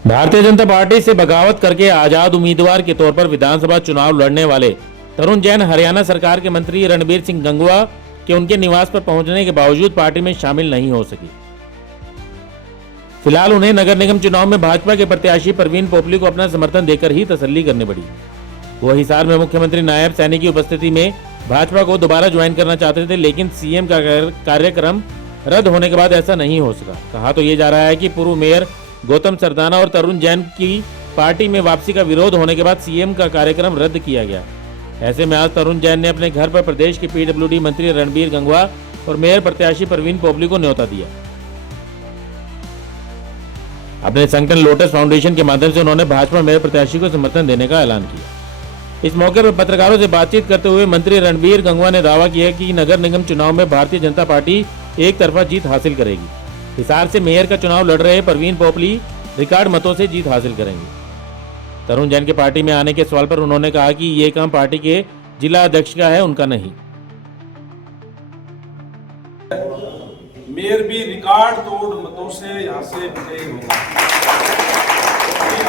Bharatiya Janata party से बगावत करके आजाद उम्मीदवार के तौर पर विधानसभा चुनाव लड़ने वाले तरुण जैन हरियाणा सरकार के मंत्री रणबीर सिंह गंगवा के उनके निवास पर पहुंचने के बावजूद पार्टी में शामिल नहीं हो सकी। फिलहाल उन्हें नगर निगम चुनाव में भाजपा के प्रत्याशी परवीन पोपली को अपना समर्थन देकर ही तसल्ली करनी पड़ी। वो हिसार में मुख्यमंत्री नायब सैनी की उपस्थिति में भाजपा को दोबारा ज्वाइन करना चाहते थे, लेकिन सीएम का कार्यक्रम रद्द होने के बाद ऐसा नहीं हो सका। कहा तो ये जा रहा है कि पूर्व मेयर गौतम सरदाना और तरुण जैन की पार्टी में वापसी का विरोध होने के बाद सीएम का कार्यक्रम रद्द किया गया। ऐसे में आज तरुण जैन ने अपने घर पर प्रदेश के पीडब्ल्यूडी मंत्री रणबीर गंगवा और मेयर प्रत्याशी परवीन पोपली को न्योता दिया। अपने संगठन लोटस फाउंडेशन के माध्यम से उन्होंने भाजपा मेयर प्रत्याशी को समर्थन देने का ऐलान किया। इस मौके पर पत्रकारों से बातचीत करते हुए मंत्री रणबीर गंगवा ने दावा किया कि नगर निगम चुनाव में भारतीय जनता पार्टी एक तरफा जीत हासिल करेगी। हिसार से मेयर का चुनाव लड़ रहे परवीन पोपली रिकॉर्ड मतों से जीत हासिल करेंगे। तरुण जैन के पार्टी में आने के सवाल पर उन्होंने कहा कि ये काम पार्टी के जिला अध्यक्ष का है, उनका नहीं। मेयर भी रिकॉर्ड तोड़ मतों से यहाँ से विजयी होगा।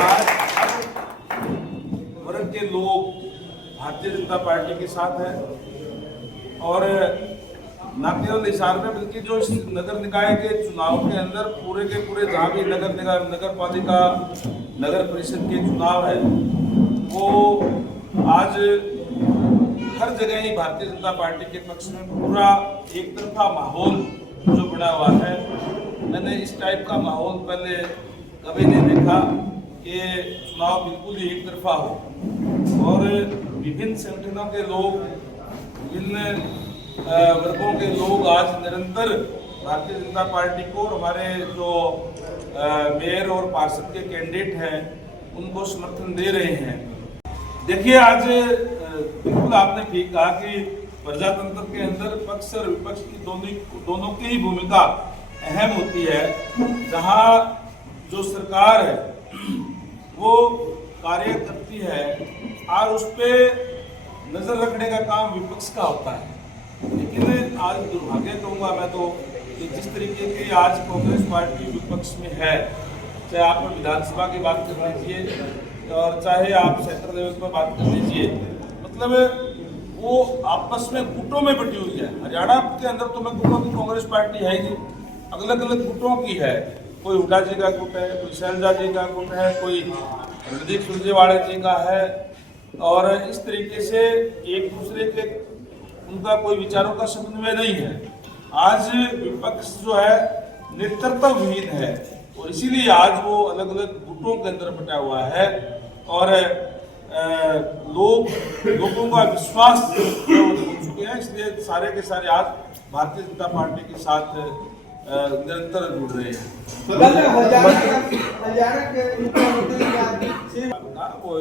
आज वर्ग के लोग भारतीय जनता पार्टी के साथ हैं और न केवल हिसार में बल्कि जो इस नगर निकाय के चुनाव के अंदर पूरे के पूरे जहाँ भी नगर निगम, नगर पालिका, नगर परिषद के चुनाव है, वो आज हर जगह ही भारतीय जनता पार्टी के पक्ष में पूरा एक तरफा माहौल जो बना हुआ है। मैंने इस टाइप का माहौल पहले कभी नहीं देखा कि चुनाव बिल्कुल ही एक तरफा हो और विभिन्न संगठनों के लोग, विभिन्न वर्गों के लोग आज निरंतर भारतीय जनता पार्टी को और हमारे जो मेयर और पार्षद के कैंडिडेट हैं उनको समर्थन दे रहे हैं। देखिए, आज बिल्कुल आपने ठीक कहा कि प्रजातंत्र के अंदर पक्ष और विपक्ष की दोनों की ही भूमिका अहम होती है। जहां जो सरकार है वो कार्य करती है और उस पर नजर रखने का काम विपक्ष का होता है। लेकिन आज दुर्भाग्य कहूँगा मैं तो कि जिस तरीके की आज कांग्रेस पार्टी विपक्ष में है, चाहे आप विधानसभा की बात कर लीजिए और चाहे आप सेंट्रल लेवल पर बात कर लीजिए, मतलब वो आपस में गुटों में बटी हुई है। हरियाणा के अंदर तो मैं कहूँगा कि कांग्रेस पार्टी है ही अलग अलग गुटों की है। कोई हुड्डा जी का गुट है, कोई शैलजा जी का गुट है, कोई रणदीप सुरजेवाला जी का है और इस तरीके से एक दूसरे के उनका कोई विचारों का समन्वय नहीं है। आज विपक्ष जो है नेतृत्वहीन है और इसीलिए आज वो अलग अलग गुटों के अंदर बटा हुआ है और लोगों का विश्वास हो चुके हैं। इसलिए सारे के सारे आज भारतीय जनता पार्टी के साथ निरंतर जुड़ रहे हैं। वो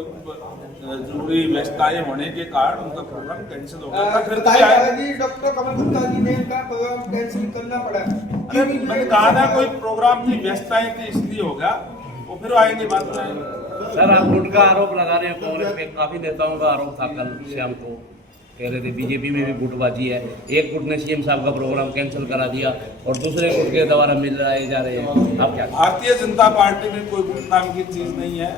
जरूरी व्यस्तताएं होने के कारण उनका प्रोग्राम कैंसिल हो गया। फिर डॉक्टर कमल गुप्ता जी ने का प्रोग्राम कैंसिल करना पड़ा। मैंने कहा था कोई प्रोग्राम थी, व्यस्तताएं थी, इसलिए हो गया। वो फिर आएंगे बात में। सर, आप गुट का आरोप लगा रहे हैं। कांग्रेस में काफी नेताओं का आरोप था कल शाम को, कह रहे थे बीजेपी में भी गुटबाजी है। एक गुट ने सीएम साहब का प्रोग्राम कैंसिल करा दिया और दूसरे गुट के द्वारा मिल रहे जा रहे हैं। आप क्या? भारतीय जनता पार्टी में कोई गुट नाम की चीज नहीं है।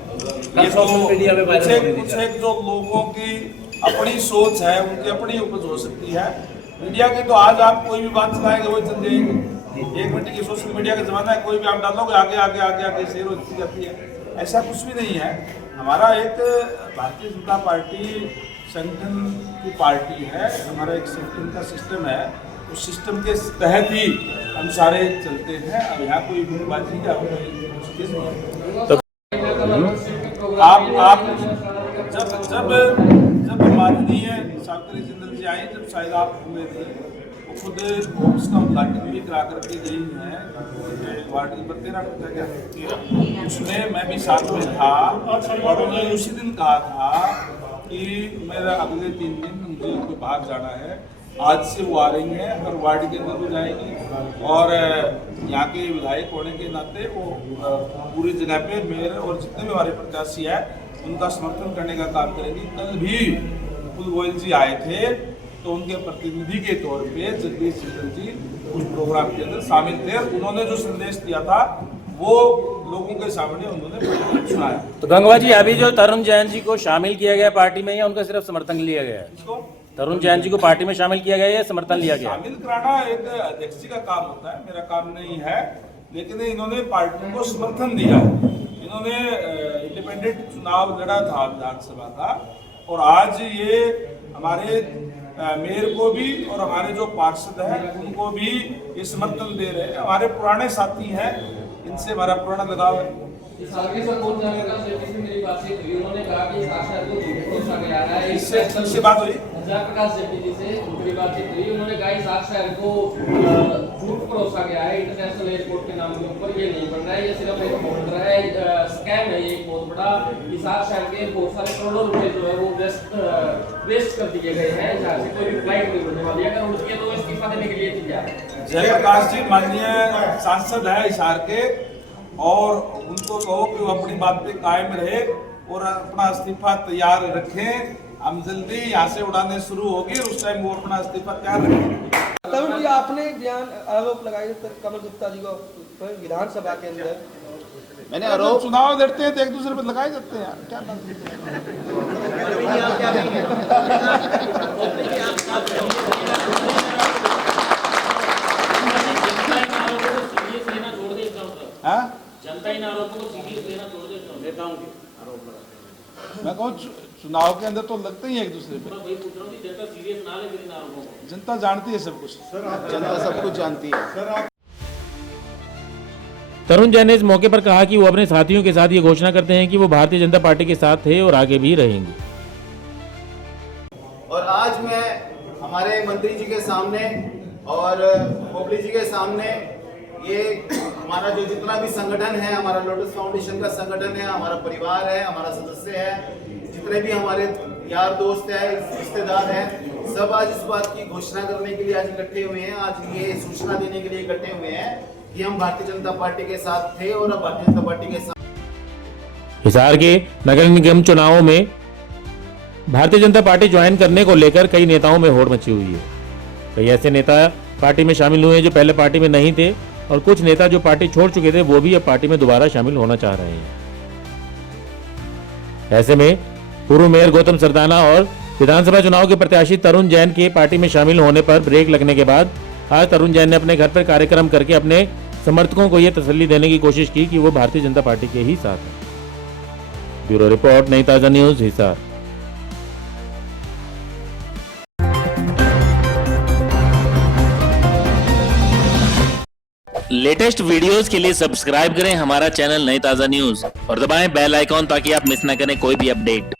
ये सोशल मीडिया में कुछ एक जो लोगों की अपनी सोच है, उनकी अपनी उपज हो सकती है। मीडिया की तो आज आप कोई भी बात चलाएंगे वही चल जाएगी। 1 मिनट की सोशल मीडिया का जमाना है, कोई भी आप डालोगे आगे आगे आगे आगे शेयर होती जाती है। ऐसा कुछ भी नहीं है। हमारा एक भारतीय जनता पार्टी संगठन की पार्टी है, हमारा एक संगठन का सिस्टम है। उस सिस्टम के तहत ही हम सारे चलते हैं। अब यहाँ कोई गुटबाजी या आप जब माननीय सावित्री जिंदल जी आई, जब शायद आप हुए थे, वो खुद ऑफिस का उद्घाटन भी करा करके गई हैं। वार्ड नंबर 13 था क्या, उसमें मैं भी साथ में था और उन्होंने उसी दिन कहा था कि मेरा अगले 3 दिन मुझे उनके बाहर जाना है। आज से वो आ रही हैं, हर वार्ड के अंदर भी जाएंगी और यहाँ के विधायक होने के नाते वो पूरी जगह पे मेयर और जितने भी हमारे प्रत्याशी हैं उनका समर्थन करने का काम करेंगी। कल भी कुल गोयल जी आए थे तो उनके प्रतिनिधि के तौर पे जगदीश सिंह जी उस प्रोग्राम के अंदर शामिल थे। उन्होंने जो संदेश दिया था वो लोगों के सामने उन्होंने सुनाया। तो गंगवा जी, अभी जो तरुण जैन जी को शामिल किया गया पार्टी में, या उनका सिर्फ समर्थन लिया गया है? इसको तरुण जैन जी को पार्टी में शामिल किया गया है या समर्थन लिया गया? शामिल कराना एक अध्यक्ष जी का काम होता है, मेरा काम नहीं है। लेकिन इन्होंने पार्टी को समर्थन दिया। इन्होंने इंडिपेंडेंट चुनाव लड़ा था विधानसभा का, और आज ये हमारे मेयर को भी और हमारे जो पार्षद हैं उनको भी ये समर्थन दे रहे हैं। हमारे पुराने साथी हैं, इनसे हमारा पुराना लगाव है। इससे बात हुई प्रकाश जी से उनकी बातचीत हुई, उन्होंने कहा इस शहर को झूठ परोसा गया है इंटरनेशनल एयरपोर्ट के नाम के ऊपर। ये नहीं बन रहा है, ये सिर्फ एक होल्डर है, स्कैम है ये एक बहुत बड़ा। इस शहर के बहुत सारे करोड़ों रुपए जो है वो वेस्ट कर दिए गए हैं, जहाँ से कोई भी फ्लाइट नहीं बनने वाली है। अगर उनकी तो इस्तीफा देने के लिए तैयार है। जयप्रकाश जी माननीय सांसद है हिसार के, और उनको कहो कि वो अपनी बात पे कायम रहे और अपना इस्तीफा तैयार रखें। हम जल्दी यहाँ से उड़ाने शुरू होगी, उस टाइम वो अपना इस्तीफा तैयार रखें। तरुण जी, आपने बयान आरोप लगाए कमल गुप्ता जी को विधानसभा के अंदर। मैंने आरोप चुनाव लड़ते हैं तो एक दूसरे पर लगाए जाते हैं यार, क्या बात है। जनता इन आरोपों को सीरियस लेना छोड़ दे, नेताओं के आरोप लगा। मैं कहूँ चुनाव के अंदर तो लगते ही एक दूसरे पे। भाई पूछ रहा हूँ कि जनता सीरियस ना ले इन आरोपों को। जनता जानती है सब कुछ, जनता सब कुछ जानती है। तरुण जैन ने इस मौके पर कहा कि वो अपने साथियों के साथ ये घोषणा करते हैं कि वो भारतीय जनता पार्टी के साथ थे और आगे भी रहेंगे। और आज मैं हमारे मंत्री जी के सामने और पोपली जी के सामने, ये हमारा जो जितना भी संगठन है, हमारा लोटस फाउंडेशन का संगठन है, हमारा परिवार है, हमारा सदस्य है, जितने भी हमारे यार दोस्त हैं, रिश्तेदार हैं, सब आज इस बात की घोषणा करने के लिए आज इकट्ठे हुए हैं। आज ये सूचना देने के लिए इकट्ठे हुए हैं कि हम भारतीय जनता पार्टी के साथ थे और अब भारतीय जनता पार्टी के साथ। हिसार के नगर निगम चुनावों में भारतीय जनता पार्टी ज्वाइन करने को लेकर कई नेताओं में होड़ मची हुई है। कई ऐसे नेता पार्टी में शामिल हुए हैं जो पहले पार्टी में नहीं थे, और कुछ नेता जो पार्टी छोड़ चुके थे वो भी अब पार्टी में दोबारा शामिल होना चाह रहे हैं। ऐसे में पूर्व मेयर गौतम सरदाना और विधानसभा चुनाव के प्रत्याशी तरुण जैन के पार्टी में शामिल होने पर ब्रेक लगने के बाद आज तरुण जैन ने अपने घर पर कार्यक्रम करके अपने समर्थकों को यह तसल्ली देने की कोशिश की कि वो भारतीय जनता पार्टी के ही साथ हैं। ब्यूरो रिपोर्ट, नई ताजा न्यूज, हिसार। लेटेस्ट वीडियोस के लिए सब्सक्राइब करें हमारा चैनल नई ताजा न्यूज और दबाएं बेल आइकॉन ताकि आप मिस न करें कोई भी अपडेट।